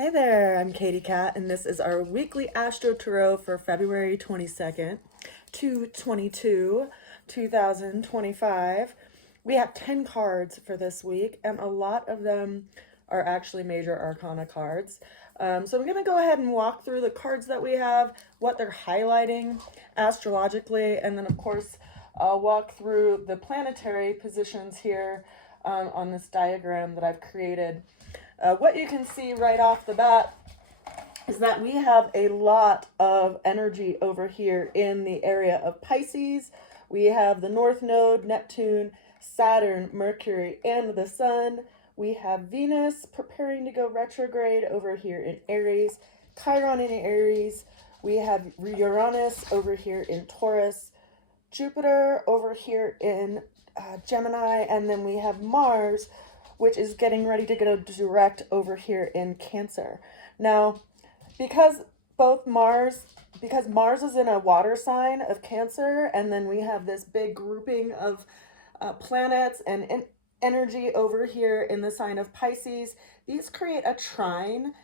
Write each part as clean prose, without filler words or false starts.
Hey there, I'm Katie Cat, and this is our weekly Astro Tarot for February 22nd to 2025. We have 10 cards for this week, and a lot of them are actually major arcana cards. So I'm going to go ahead and walk through the cards that we have, what they're highlighting astrologically, and then, of course, I'll walk through the planetary positions here on this diagram that I've created. What you can see right off the bat is that we have a lot of energy over here in the area of Pisces. We have the North Node, Neptune, Saturn, Mercury, and the Sun. We have Venus preparing to go retrograde over here in Aries, Chiron in Aries. We have Uranus over here in Taurus, Jupiter over here in Gemini, and then we have Mars, which is getting ready to go direct over here in Cancer. Now, because Mars is in a water sign of Cancer, and then we have this big grouping of planets and energy over here in the sign of Pisces, these create a trine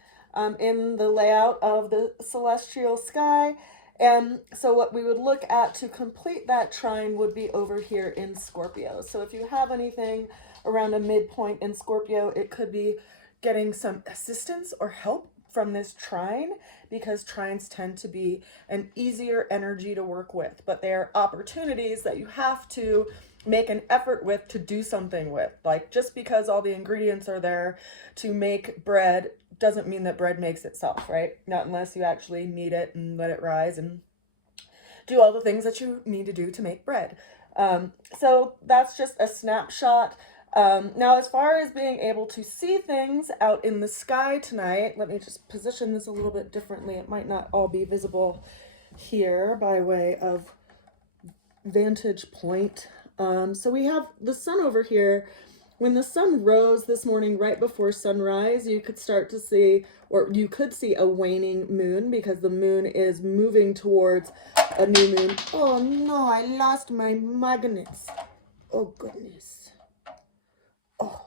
in the layout of the celestial sky. And so what we would look at to complete that trine would be over here in Scorpio. So if you have anything around a midpoint in Scorpio, it could be getting some assistance or help from this trine, because trines tend to be an easier energy to work with, but they are opportunities that you have to make an effort with to do something with. Like, just because all the ingredients are there to make bread doesn't mean that bread makes itself, right? Not unless you actually knead it and let it rise and do all the things that you need to do to make bread. So that's just a snapshot. Now, as far as being able to see things out in the sky tonight, let me just position this a little bit differently. It might not all be visible here by way of vantage point. So we have the sun over here. When the sun rose this morning right before sunrise, you could start to see, or you could see a waning moon, because the moon is moving towards a new moon. Oh no, I lost my magnets. Oh goodness. Oh,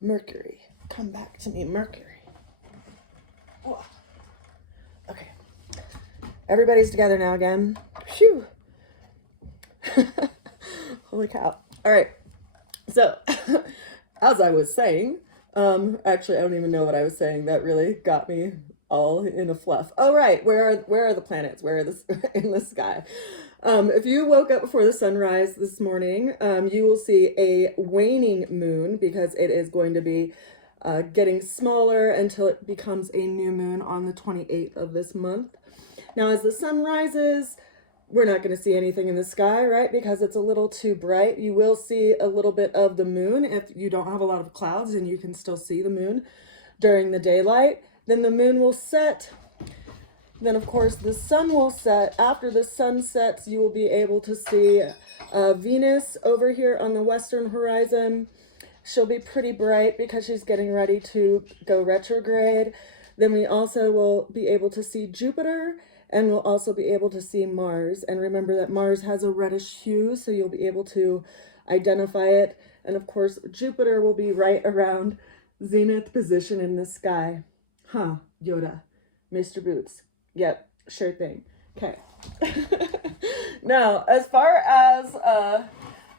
Mercury, come back to me, Mercury. Oh. Okay, everybody's together now again. Phew. Holy cow. All right. So, as I was saying, actually, I don't even know what I was saying. That really got me all in a fluff. Oh, right. Where are the planets? Where are the in the sky? If you woke up before the sunrise this morning, you will see a waning moon, because it is going to be getting smaller until it becomes a new moon on the 28th of this month. Now, as the sun rises, we're not going to see anything in the sky, right? Because it's a little too bright. You will see a little bit of the moon if you don't have a lot of clouds, and you can still see the moon during the daylight. Then the moon will set. Then, of course, the sun will set. After the sun sets, you will be able to see Venus over here on the western horizon. She'll be pretty bright because she's getting ready to go retrograde. Then we also will be able to see Jupiter, and we'll also be able to see Mars. And remember that Mars has a reddish hue, so you'll be able to identify it. And of course, Jupiter will be right around zenith position in the sky. Huh, Yoda, Mr. Boots. Yep, sure thing. Okay. Now, as far as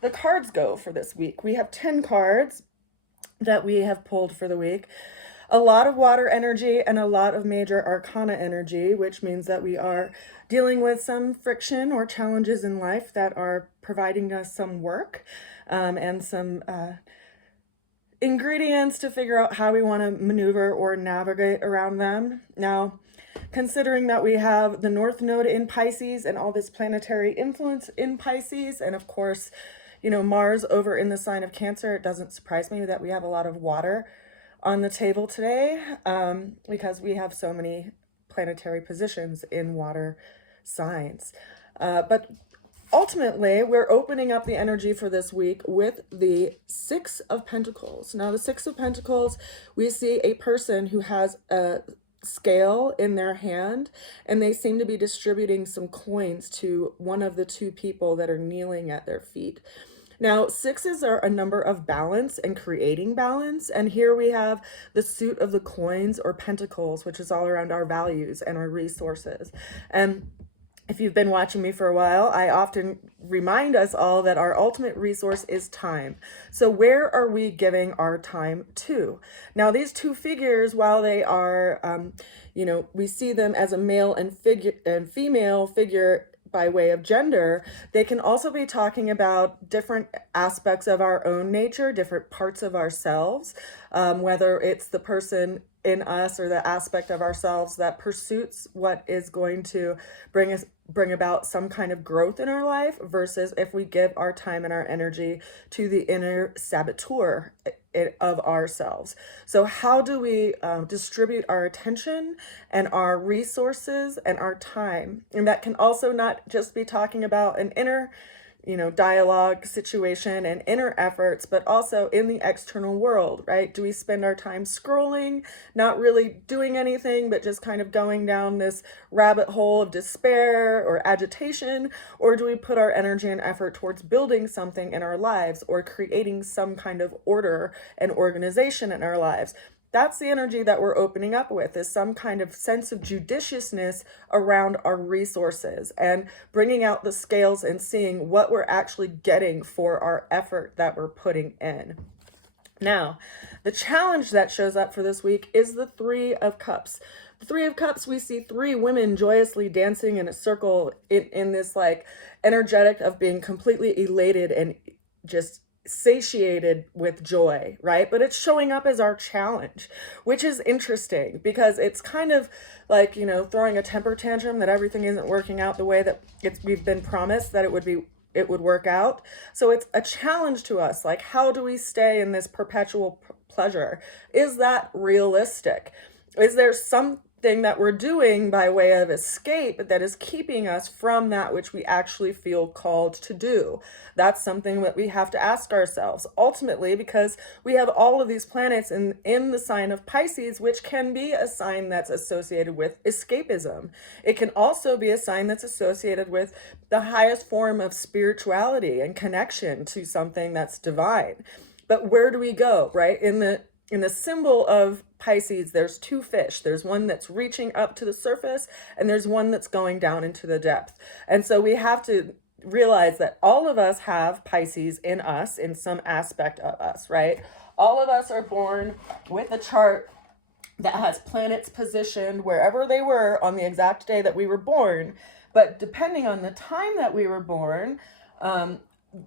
the cards go for this week, we have 10 cards that we have pulled for the week. A lot of water energy and a lot of major arcana energy, which means that we are dealing with some friction or challenges in life that are providing us some work and some ingredients to figure out how we want to maneuver or navigate around them. Now, considering that we have the North Node in Pisces and all this planetary influence in Pisces, and of course, you know, Mars over in the sign of Cancer, it doesn't surprise me that we have a lot of water on the table today, because we have so many planetary positions in water signs. But ultimately, we're opening up the energy for this week with the Six of Pentacles. Now, the Six of Pentacles, we see a person who has a scale in their hand, and they seem to be distributing some coins to one of the two people that are kneeling at their feet. Now, sixes are a number of balance and creating balance. And here we have the suit of the coins or pentacles, which is all around our values and our resources. And if you've been watching me for a while, I often remind us all that our ultimate resource is time. So where are we giving our time to? Now, these two figures, while they are, we see them as a male and female figure by way of gender, they can also be talking about different aspects of our own nature, different parts of ourselves, whether it's the person in us or the aspect of ourselves that pursues what is going to bring about some kind of growth in our life, versus if we give our time and our energy to the inner saboteur of ourselves. So how do we distribute our attention and our resources and our time? And that can also not just be talking about an inner dialogue situation and inner efforts, but also in the external world, right? Do we spend our time scrolling, not really doing anything, but just kind of going down this rabbit hole of despair or agitation? Or do we put our energy and effort towards building something in our lives or creating some kind of order and organization in our lives? That's the energy that we're opening up with, is some kind of sense of judiciousness around our resources and bringing out the scales and seeing what we're actually getting for our effort that we're putting in. Now, the challenge that shows up for this week is the Three of Cups. The Three of Cups, we see three women joyously dancing in a circle in this like energetic of being completely elated and just satiated with joy, right? But it's showing up as our challenge, which is interesting because it's kind of like, throwing a temper tantrum that everything isn't working out the way that we've been promised that it would work out. So it's a challenge to us. Like, how do we stay in this perpetual pleasure? Is that realistic? Is there something that we're doing by way of escape that is keeping us from that which we actually feel called to do? That's something that we have to ask ourselves ultimately, because we have all of these planets in the sign of Pisces, which can be a sign that's associated with escapism. It can also be a sign that's associated with the highest form of spirituality and connection to something that's divine. But where do we go, right? In the symbol of Pisces, there's two fish. There's one that's reaching up to the surface, and there's one that's going down into the depth. And so we have to realize that all of us have Pisces in us, in some aspect of us, right? All of us are born with a chart that has planets positioned wherever they were on the exact day that we were born. But depending on the time that we were born,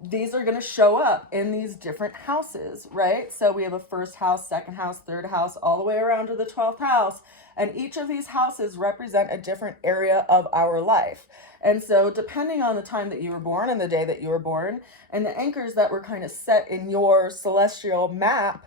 these are going to show up in these different houses, right? So we have a first house, second house, third house, all the way around to the 12th house. And each of these houses represent a different area of our life. And so depending on the time that you were born and the day that you were born and the anchors that were kind of set in your celestial map,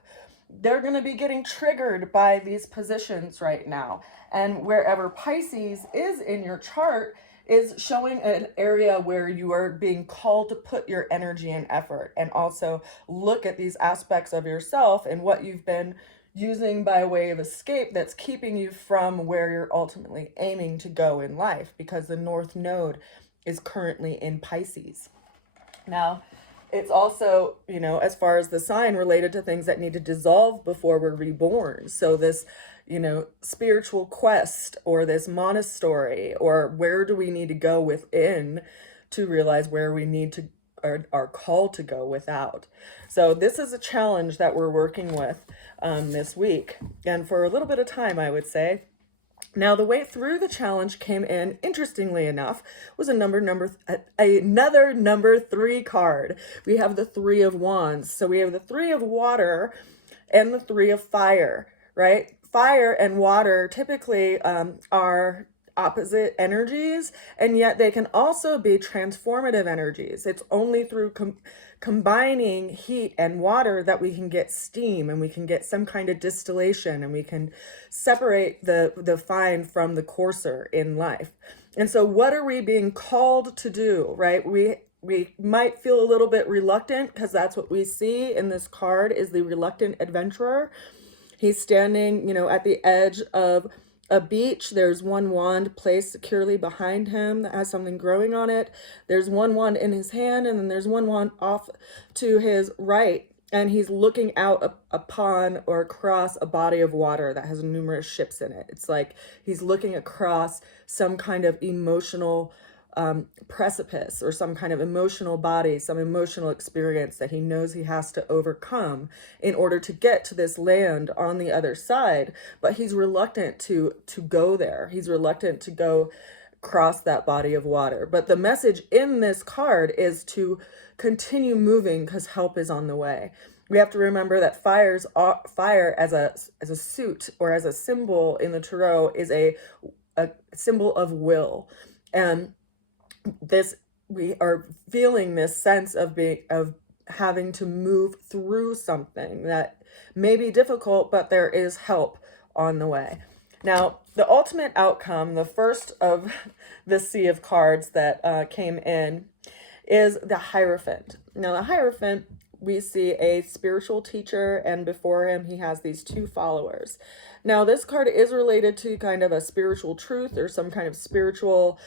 they're going to be getting triggered by these positions right now. And wherever Pisces is in your chart is showing an area where you are being called to put your energy and effort, and also look at these aspects of yourself and what you've been using by way of escape that's keeping you from where you're ultimately aiming to go in life, because the North Node is currently in Pisces. Now, it's also, as far as the sign, related to things that need to dissolve before we're reborn. So this spiritual quest, or this monastery, or where do we need to go within to realize where we need to are called to go without. So this is a challenge that we're working with this week, and for a little bit of time, I would say. Now, the way through the challenge came in, interestingly enough, was another number 3 card. We have the Three of Wands. So we have the Three of Water and the Three of Fire, right? Fire and water typically are opposite energies, and yet they can also be transformative energies. It's only through combining heat and water that we can get steam, and we can get some kind of distillation, and we can separate the fine from the coarser in life. And so what are we being called to do, right? We might feel a little bit reluctant, because that's what we see in this card, is the reluctant adventurer. He's standing, at the edge of a beach. There's one wand placed securely behind him that has something growing on it. There's one wand in his hand, and then there's one wand off to his right. And he's looking out upon or across a body of water that has numerous ships in it. It's like he's looking across some kind of emotional precipice or some kind of emotional body, some emotional experience that he knows he has to overcome in order to get to this land on the other side. But he's reluctant to go there. He's reluctant to go cross that body of water. But the message in this card is to continue moving because help is on the way. We have to remember that fire as a suit or as a symbol in the tarot is a symbol of will. And this, we are feeling this sense of having to move through something that may be difficult, but there is help on the way. Now, the ultimate outcome, the first of the sea of cards that came in, is the Hierophant. Now, the Hierophant, we see a spiritual teacher, and before him, he has these two followers. Now, this card is related to kind of a spiritual truth or some kind of spiritual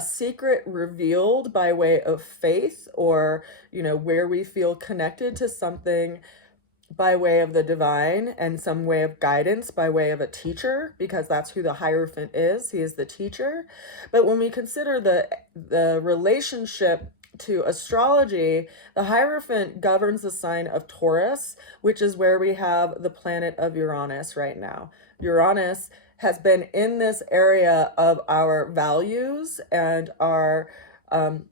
secret revealed by way of faith, or, you know, where we feel connected to something by way of the divine and some way of guidance by way of a teacher, because that's who the Hierophant is. He is the teacher. But when we consider the relationship to astrology, the Hierophant governs the sign of Taurus, which is where we have the planet of Uranus right now. Uranus has been in this area of our values and our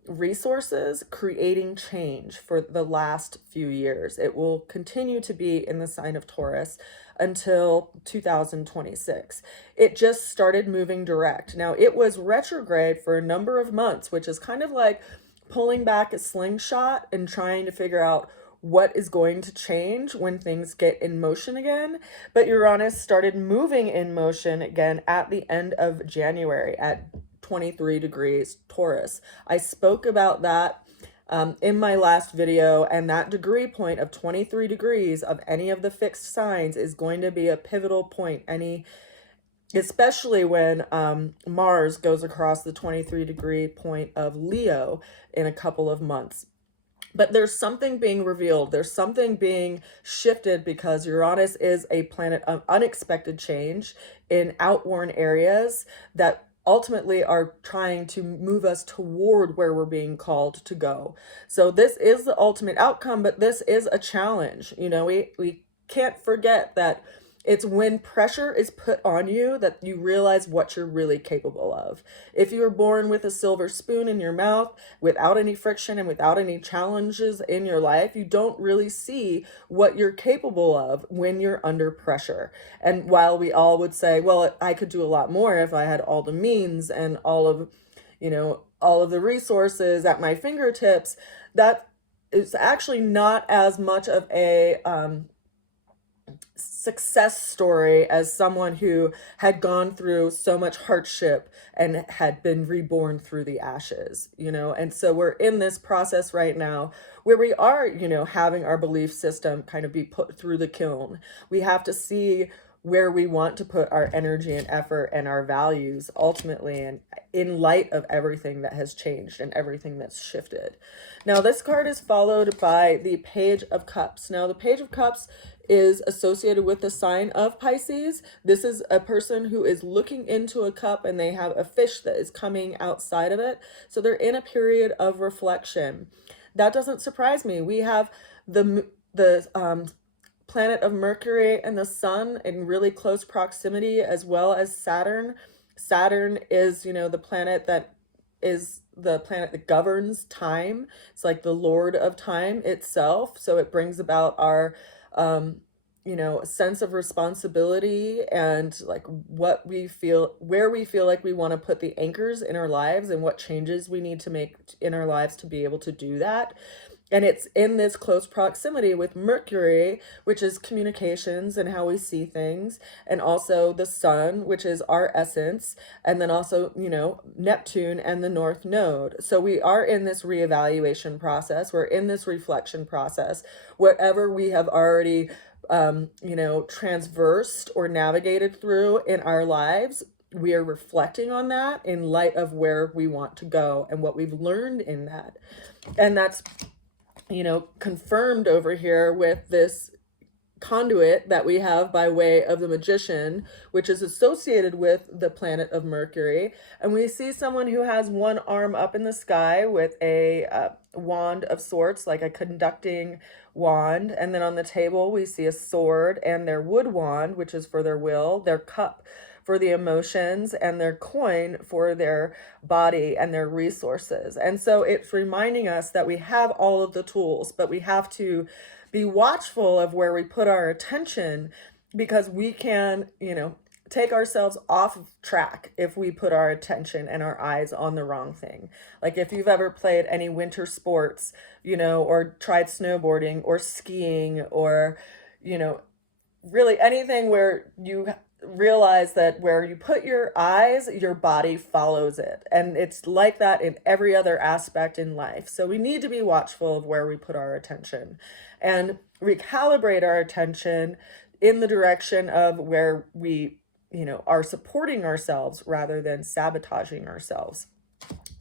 resources, creating change for the last few years. It will continue to be in the sign of Taurus until 2026. It just started moving direct. Now, it was retrograde for a number of months, which is kind of like pulling back a slingshot and trying to figure out what is going to change when things get in motion again. But Uranus started moving in motion again at the end of January at 23 degrees Taurus. I spoke about that in my last video, and that degree point of 23 degrees of any of the fixed signs is going to be a pivotal point, especially when Mars goes across the 23-degree point of Leo in a couple of months. But there's something being revealed. There's something being shifted because Uranus is a planet of unexpected change in outworn areas that ultimately are trying to move us toward where we're being called to go. So this is the ultimate outcome, but this is a challenge. You know, we can't forget that it's when pressure is put on you that you realize what you're really capable of. If you were born with a silver spoon in your mouth, without any friction and without any challenges in your life, you don't really see what you're capable of when you're under pressure. And while we all would say, well, I could do a lot more if I had all the means and all of the resources at my fingertips, that is actually not as much of a success story as someone who had gone through so much hardship and had been reborn through the ashes, you know. And so we're in this process right now where we are, you know, having our belief system kind of be put through the kiln. We have to see where we want to put our energy and effort and our values ultimately, and in light of everything that has changed and everything that's shifted. Now, this card is followed by the Page of Cups. Now, the Page of Cups is associated with the sign of Pisces. This is a person who is looking into a cup and they have a fish that is coming outside of it. So they're in a period of reflection. That doesn't surprise me. We have the planet of Mercury and the Sun in really close proximity, as well as Saturn. Saturn is, you know, the planet that governs time. It's like the Lord of time itself. So it brings about our you know, sense of responsibility and like where we feel like we want to put the anchors in our lives and what changes we need to make in our lives to be able to do that. And it's in this close proximity with Mercury, which is communications and how we see things, and also the Sun, which is our essence, and then also, you know, Neptune and the North Node. So we are in this reevaluation process. We're in this reflection process. Whatever we have already, you know, transversed or navigated through in our lives, we are reflecting on that in light of where we want to go and what we've learned in that. And that's, confirmed over here with this conduit that we have by way of the magician, which is associated with the planet of Mercury. And we see someone who has one arm up in the sky with a wand of sorts, like a conducting wand. And then on the table, we see a sword and their wood wand, which is for their will, their cup for the emotions, and their coin for their body and their resources. And so it's reminding us that we have all of the tools, but we have to be watchful of where we put our attention, because we can, take ourselves off track if we put our attention and our eyes on the wrong thing. Like if you've ever played any winter sports, or tried snowboarding or skiing, or, really anything where you realize that where you put your eyes, your body follows it. And it's like that in every other aspect in life. So we need to be watchful of where we put our attention and recalibrate our attention in the direction of where we, are supporting ourselves rather than sabotaging ourselves.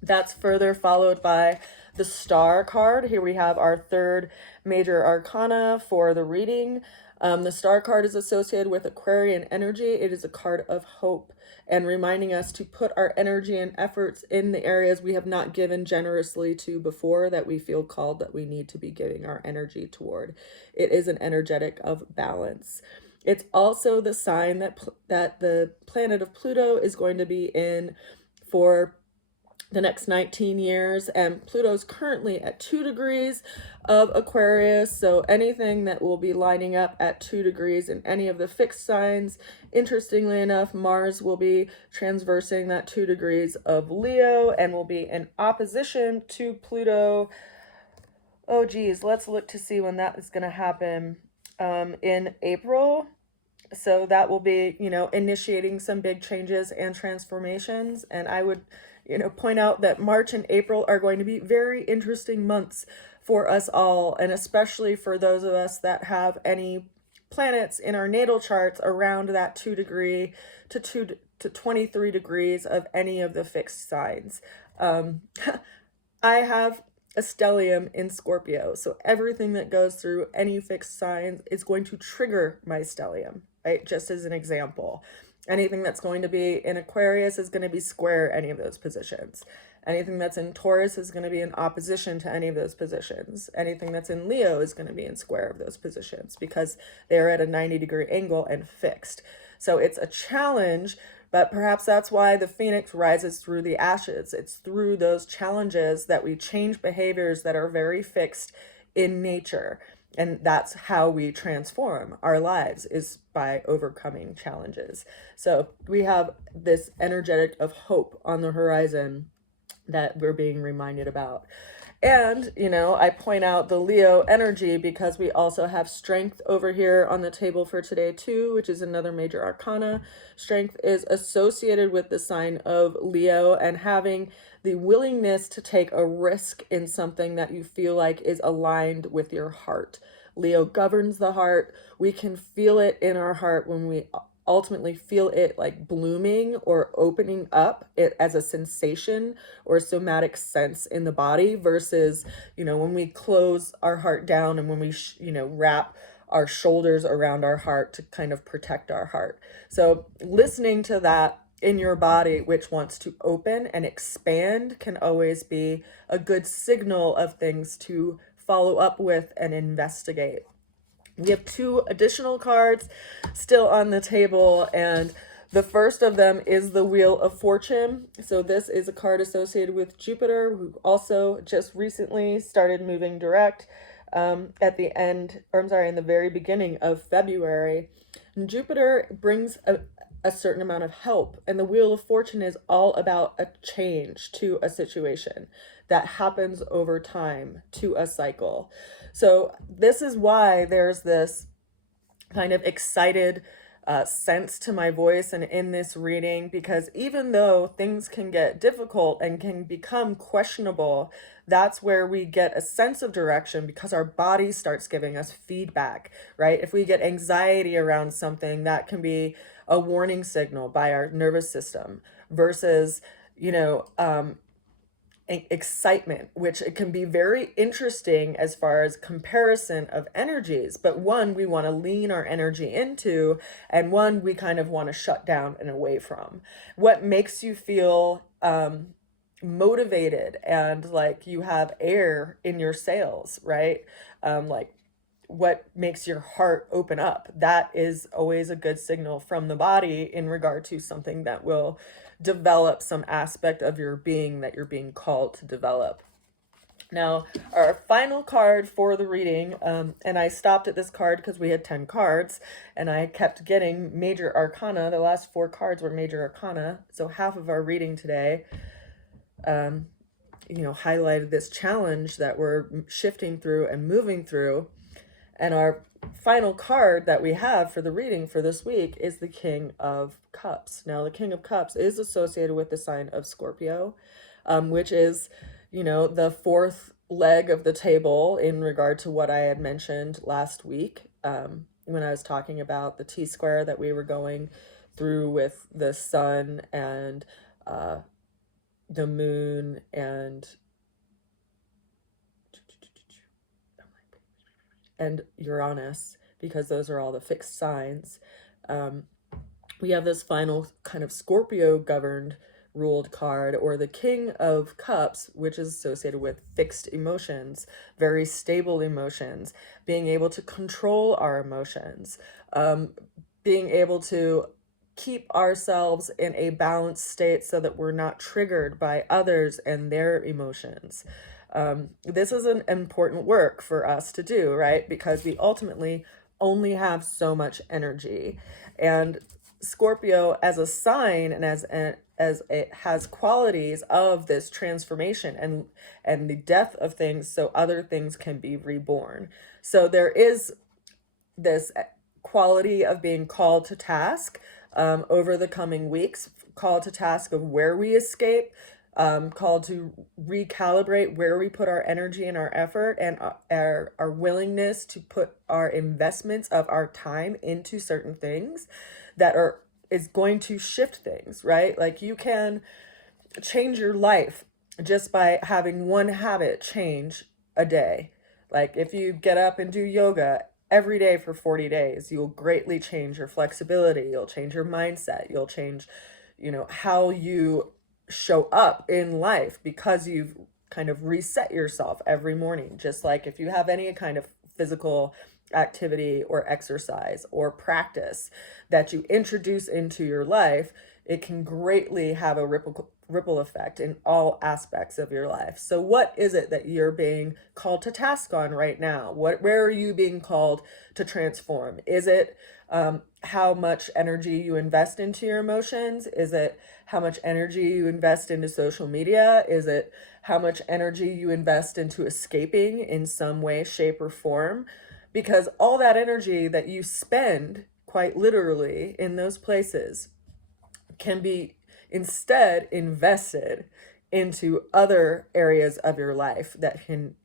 That's further followed by the Star card. Here we have our third major arcana for the reading. The Star card is associated with Aquarian energy. It is a card of hope and reminding us to put our energy and efforts in the areas we have not given generously to before, that we feel called that we need to be giving our energy toward. It is an energetic of balance. It's also the sign that the planet of Pluto is going to be in for the next 19 years, and Pluto's currently at 2 degrees of Aquarius, so anything that will be lining up at 2 degrees in any of the fixed signs. Interestingly enough, Mars will be transversing that 2 degrees of Leo and will be in opposition to Pluto. Oh geez, let's look to see when that is going to happen. In April. So that will be, initiating some big changes and transformations. And I would, point out that March and April are going to be very interesting months for us all, and especially for those of us that have any planets in our natal charts around that 2 degree to 23 degrees of any of the fixed signs. I have a stellium in Scorpio, so everything that goes through any fixed signs is going to trigger my stellium, right? Just as an example. Anything that's going to be in Aquarius is going to be square any of those positions. Anything that's in Taurus is going to be in opposition to any of those positions. Anything that's in Leo is going to be in square of those positions because they're at a 90-degree angle and fixed. So it's a challenge, but perhaps that's why the phoenix rises through the ashes. It's through those challenges that we change behaviors that are very fixed in nature. And that's how we transform our lives, is by overcoming challenges. So we have this energetic of hope on the horizon that we're being reminded about. And, I point out the Leo energy because we also have strength over here on the table for today too, which is another major arcana. Strength is associated with the sign of Leo and having the willingness to take a risk in something that you feel like is aligned with your heart. Leo governs the heart. We can feel it in our heart when we ultimately feel it like blooming or opening up it as a sensation or a somatic sense in the body versus, when we close our heart down and when we, wrap our shoulders around our heart to kind of protect our heart. So listening to that in your body, which wants to open and expand, can always be a good signal of things to follow up with and investigate. We have 2 additional cards still on the table, and the first of them is the Wheel of Fortune. So this is a card associated with Jupiter, who also just recently started moving direct in the very beginning of February. And Jupiter brings a certain amount of help, and the Wheel of Fortune is all about a change to a situation that happens over time, to a cycle. So this is why there's this kind of excited sense to my voice and in this reading, because even though things can get difficult and can become questionable, that's where we get a sense of direction because our body starts giving us feedback, right? If we get anxiety around something, that can be a warning signal by our nervous system versus, you know, excitement, which it can be very interesting as far as comparison of energies, but one we want to lean our energy into, and one we kind of want to shut down and away from. What makes you feel motivated and like you have air in your sails, right? Like what makes your heart open up, that is always a good signal from the body in regard to something that will develop some aspect of your being that you're being called to develop. Now, our final card for the reading, and I stopped at this card because we had 10 cards, and I kept getting major arcana. The last 4 cards were major arcana, so half of our reading today, highlighted this challenge that we're shifting through and moving through. And our final card that we have for the reading for this week is the King of Cups. Now, the King of Cups is associated with the sign of Scorpio, which is, the 4th leg of the table in regard to what I had mentioned last week when I was talking about the T-square that we were going through with the sun and the moon and Uranus, because those are all the fixed signs. We have this final kind of Scorpio governed ruled card, or the King of Cups, which is associated with fixed emotions, very stable emotions, being able to control our emotions, being able to keep ourselves in a balanced state so that we're not triggered by others and their emotions. This is an important work for us to do, right? Because we ultimately only have so much energy. And Scorpio as a sign and as it has qualities of this transformation and the death of things so other things can be reborn. So there is this quality of being called to task over the coming weeks, called to task of where we escape, called to recalibrate where we put our energy and our effort and our willingness to put our investments of our time into certain things that is going to shift things, right? Like you can change your life just by having one habit change a day. Like if you get up and do yoga every day for 40 days, you'll greatly change your flexibility, you'll change your mindset, you'll change, how you show up in life because you've kind of reset yourself every morning. Just like if you have any kind of physical activity or exercise or practice that you introduce into your life, it can greatly have a ripple effect in all aspects of your life. So what is it that you're being called to task on right now? Where are you being called to transform? Is it how much energy you invest into your emotions? Is it how much energy you invest into social media? Is it how much energy you invest into escaping in some way, shape, or form? Because all that energy that you spend, quite literally, in those places can be instead invested into other areas of your life that can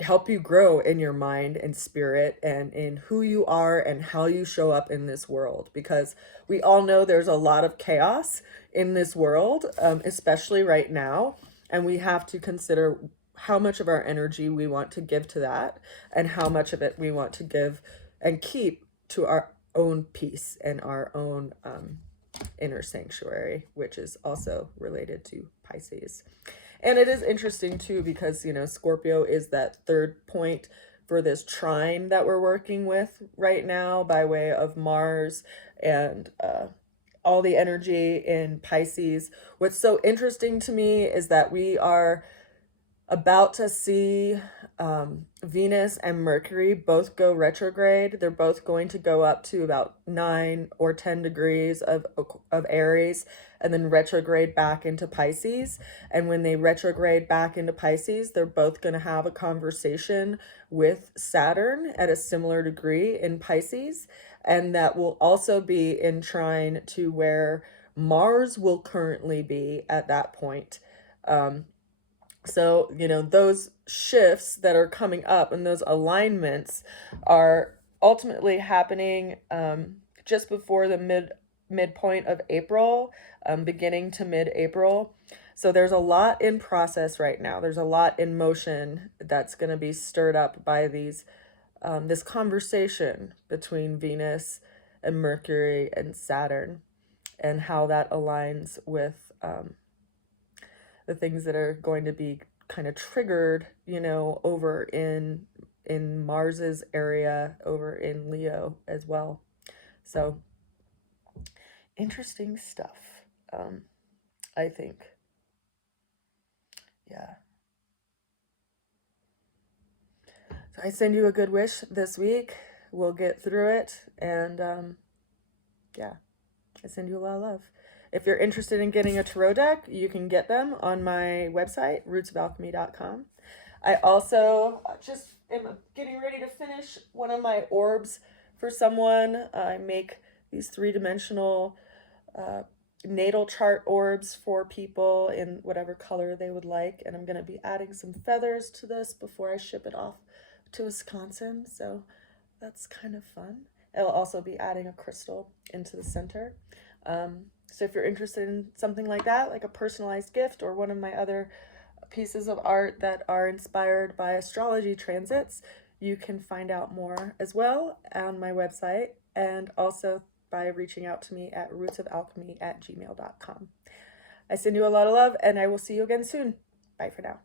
help you grow in your mind and spirit and in who you are and how you show up in this world. Because we all know there's a lot of chaos in this world, especially right now. And we have to consider how much of our energy we want to give to that and how much of it we want to give and keep to our own peace and our own inner sanctuary, which is also related to Pisces. And it is interesting too because, Scorpio is that 3rd point for this trine that we're working with right now by way of Mars and all the energy in Pisces. What's so interesting to me is that we are about to see Venus and Mercury both go retrograde. They're both going to go up to about 9 or 10 degrees of Aries and then retrograde back into Pisces. And when they retrograde back into Pisces, they're both going to have a conversation with Saturn at a similar degree in Pisces. And that will also be in trine to where Mars will currently be at that point. So, those shifts that are coming up and those alignments are ultimately happening just before the midpoint of April, beginning to mid-April. So there's a lot in process right now. There's a lot in motion that's going to be stirred up by this conversation between Venus and Mercury and Saturn, and how that aligns with the things that are going to be kind of triggered, over in Mars's area over in Leo as well. So interesting stuff. I think. Yeah. So I send you a good wish this week. We'll get through it, and yeah, I send you a lot of love. If you're interested in getting a tarot deck, you can get them on my website, rootsofalchemy.com. I also just am getting ready to finish one of my orbs for someone. I make these three-dimensional natal chart orbs for people in whatever color they would like, and I'm going to be adding some feathers to this before I ship it off to Wisconsin, so that's kind of fun. It'll also be adding a crystal into the center. So if you're interested in something like that, like a personalized gift or one of my other pieces of art that are inspired by astrology transits, you can find out more as well on my website, and also by reaching out to me at rootsofalchemy@gmail.com. I send you a lot of love, and I will see you again soon. Bye for now.